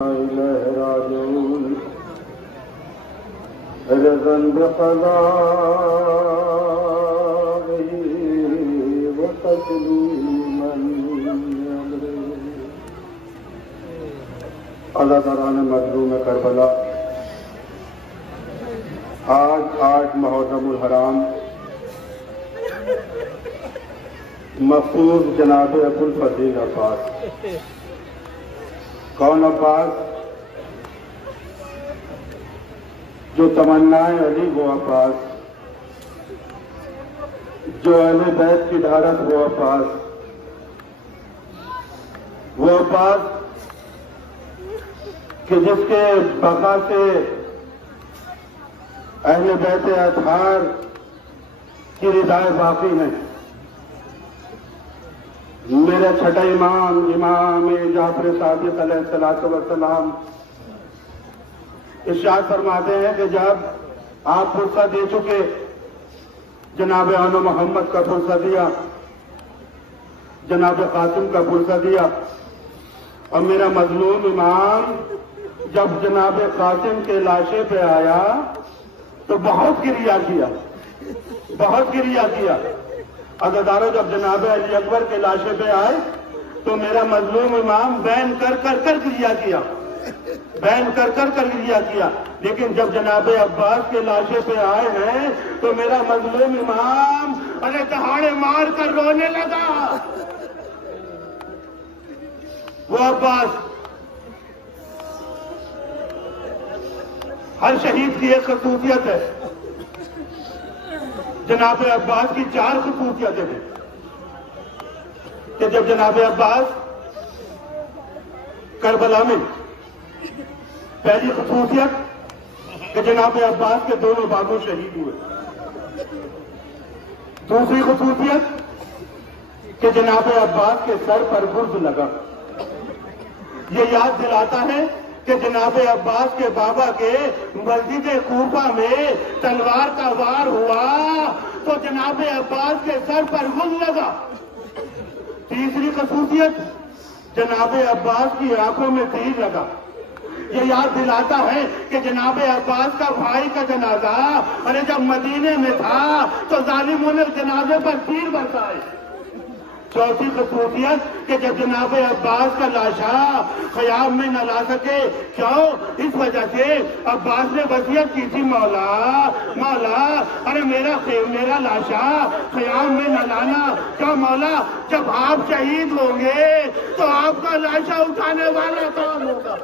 إليه راجعون رضا بقضائه وتسليما عزاداران مظلوم کربلا، آج 8 محرم الحرام محفوظ جناب ابوالفضیل عباس۔ کون عباس؟ جو تمنائے علی وہ عباس، جو اہل بیت کی ڈھارس وہ عباس، وہ عباس کہ جس کے بقا سے اہل بیت اطہار کی رضائے باقی نہیں۔ میرے چھٹا امام جعفر صادق علیہ السلام ارشاد فرماتے ہیں کہ جب آپ فرصہ دے چکے، جناب آل محمد کا فرصہ دیا، جناب قاسم کا فرصہ دیا، اور میرا مظلوم امام جب جناب قاسم کے لاشے پہ آیا تو بہت گریہ کیا۔ عزاداروں، جب جناب علی اکبر کے لاشے پہ آئے تو میرا مظلوم امام بین کر گریہ کیا، لیکن جب جناب عباس کے لاشے پہ آئے ہیں تو میرا مظلوم امام دہاڑے مار کر رونے لگا۔ وہ عباس، ہر شہید کی ایک خصوصیت ہے، جناب عباس کی 4 خصوصیتیں ہیں کہ جب جناب عباس کربلا میں، پہلی خصوصیت کہ جناب عباس کے دونوں بازو شہید ہوئے، دوسری خصوصیت کہ جناب عباس کے سر پر گرز لگا۔ یہ یاد دلاتا ہے کہ جناب عباس کے بابا کے مسجد کوفہ میں تلوار کا وار ہوا تو جناب عباس کے سر پر گرز لگا۔ تیسری خصوصیت، جناب عباس کی آنکھوں میں تیر لگا۔ یہ یاد دلاتا ہے کہ جناب عباس کا بھائی کا جنازہ جب مدینے میں تھا تو ظالموں نے جنازے پر تیر برسائے۔ چوتھی خصوصیت کہ جب جناب عباس کا لاشا خیام میں نہ لا سکے، کیوں؟ اس وجہ سے عباس نے وصیت کی تھی، مولا میرا لاشا خیام میں نہ لانا۔ کیا مولا؟ جب آپ شہید ہوں گے تو آپ کا لاشا اٹھانے والا کون ہوگا؟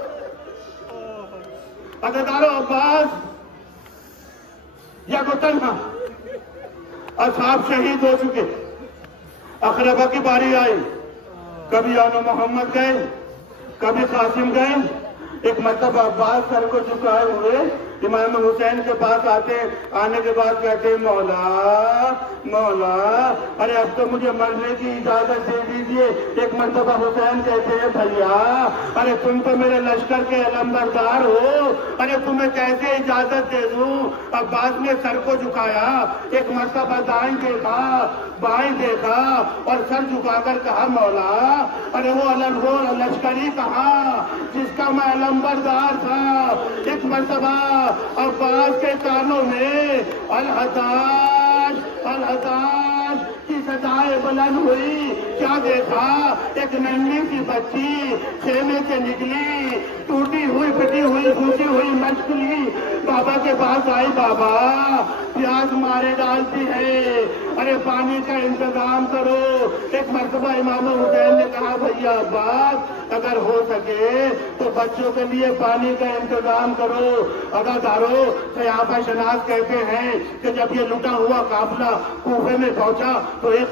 عزادارو، عباس یا کو تنہا، اصحاب شہید ہو چکے، اقربا کی باری آئی، کبھی آل محمد گئے، کبھی قاسم گئے۔ ایک مرتبہ عباس سر کو جھکائے ہوئے امام حسین کے پاس آنے کے بعد کہتے ہیں، مولا اب تو مجھے مرنے کی اجازت دے دیجئے۔ ایک مرتبہ حسین کہتے ہیں، بھیا تم تو میرے لشکر کے علمبردار ہو، تمہیں کیسے اجازت دے دوں؟ عباس نے سر کو جھکایا، ایک مرتبہ دائیں دیکھا، بائیں دیکھا اور سر جھکا کر کہا، مولا وہ لشکری کہاں جس کا میں علمبردار تھا؟ ایک مرتبہ عباس کے کانوں میں الحتاش کی صدائیں بلند ہوئی۔ کیا دیکھا؟ ایک ننھی سی بچی خیمے سے نکلی، ٹوٹی ہوئی پھٹی ہوئی گھسی ہوئی مشکلی، بابا کے پاس آئی، بابا پیاس مارے ڈالتی ہے، پانی کا انتظام کرو۔ ایک مرتبہ امام حسین نے کہا، بھیا عباس اگر ہو سکے تو بچوں کے لیے پانی کا انتظام کرو۔ عزادارو، خیافہ شناس کہتے ہیں کہ جب یہ لٹا ہوا قافلہ کوفے میں پہنچا تو ایک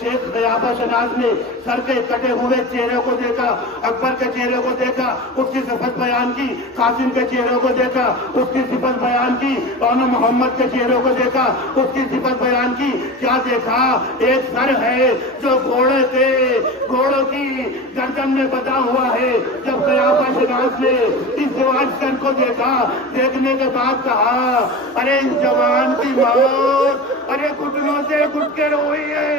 شیخ خیافہ شناس نے سر کے کٹے ہوئے چہرے کو دیکھا، اکبر کے چہرے کو دیکھا، اس کی صفت بیان کی، قاسم کے چہرے کو دیکھا، اس کی صفت بیان کی، اور محمد کے چہرے کو دیکھا، اس کی صفت بیان کی۔ کیا دیکھا؟ ایک سر ہے جو گھوڑوں کی گردن میں بندھا ہوا ہے۔ جب خیافہ شناس نے اس جوان سر کو دیکھنے کے بعد کہا، اس جوان کی موت گھٹنوں سے گھٹ کے روئی ہے،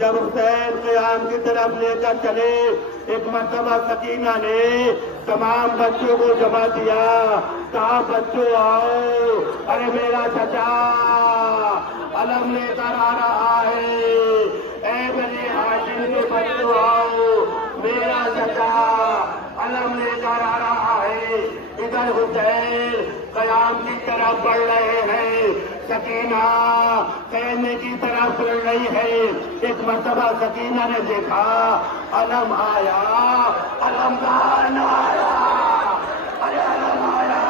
جب حسین قیام کی طرف لے کر چلے، ایک مرتبہ سکینہ نے تمام بچوں کو جمع کیا، کہا بچوں آؤ، ارے میرا چچا علم لے کر آ رہا ہے، اے بنی ہاشم کے بچوں آؤ، میرا چچا علم لے کر آ رہا ہے۔ ادھر حسین قیام کی طرف بڑھ رہے ہیں، سکینہ خیمے کی طرف بڑھ رہی ہے۔ ایک مرتبہ سکینہ نے دیکھا علم آیا، علمدار آیا، ارے علم آیا،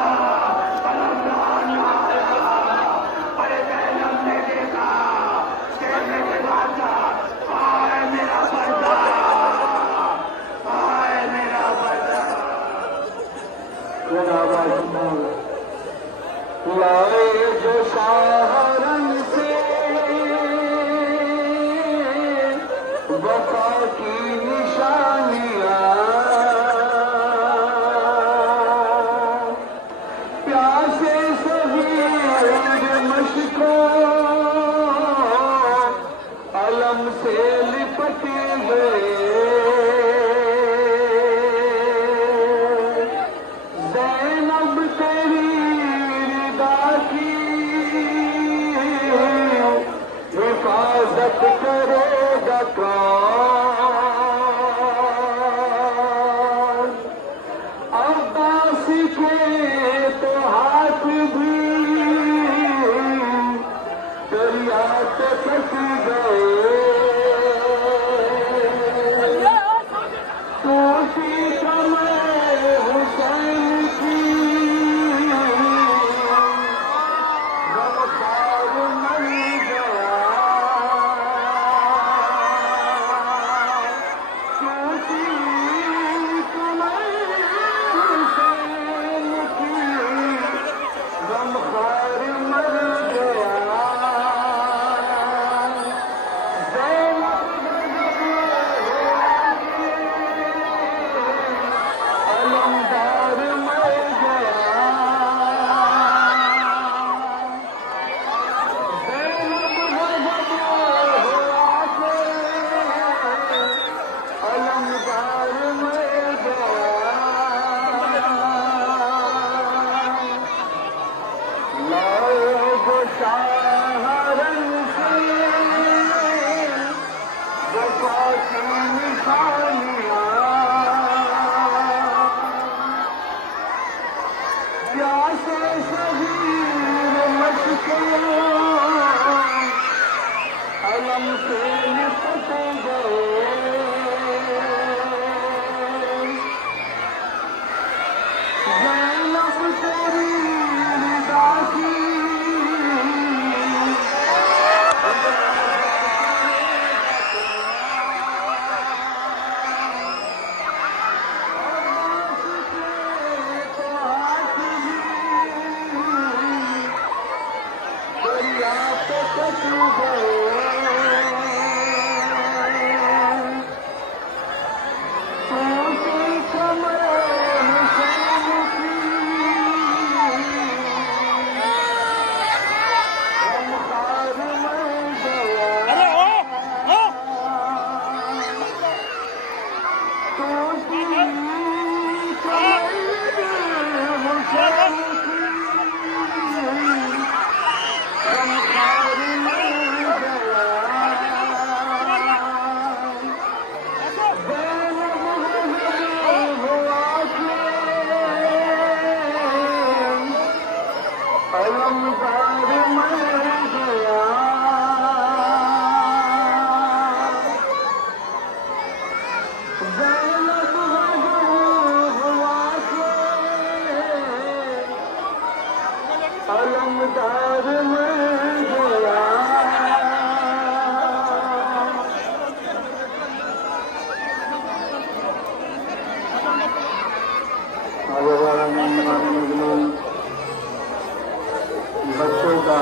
علمدار آیا، ارے زینب نے دیکھا خیمے کے بادشاہ، آئے میرا بندہ، آئے میرا بندہ۔ لائے جو سہارن سے وفا کی نشانیاں، پیاسے صغیر مشکوں علم سے لپٹ گئے، زینب تیری رضا کی حفاظت کرے گا کون؟ عباس کے تو ہاتھ بھی دریا سے پھنس گئے، کوشی کمر حسین کی غمخوار مر گیا، کوشی کمر حسین کی غمخوار مر گیا، علمدار مر گیا، زینب غضب ہوا کے علمدار مر گیا، لائے جو سہارن سے وفا کی نشانیاں، پیاسے صغیر مشکوں علم سے لپٹ گئے، زینب تیری رضا کی دریا پہ پھنس گئے، کوشی کمر حسین کی غمخوار مر گیا، کوشی کمر حسین کی غمخوار مر گیا، زینب غضب ہوا کے علمدار مر گیا، زینب غضب ہوا کے علمدار مر گیا، بچوں کا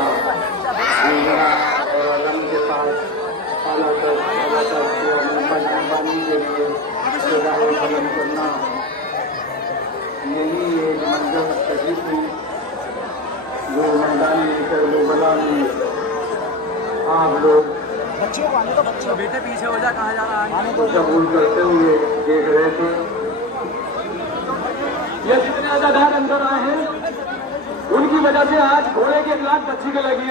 نگراں اور علم کے ساتھ اعلیٰ مہربانی کے لیے سزائے قلم کرنا، یہی ایک منظر شریف ہے جو میدان کربلا میں آپ لوگ بیٹے پیچھے ہو جا, کہاں جا رہا ہے؟ قبول کرتے ہوئے دیکھ رہے تھے. یہ جتنے اداکار اندر آئے ہیں ان کی وجہ سے آج گھوڑے کی 1 لاکھ بچی کے لگی ہے.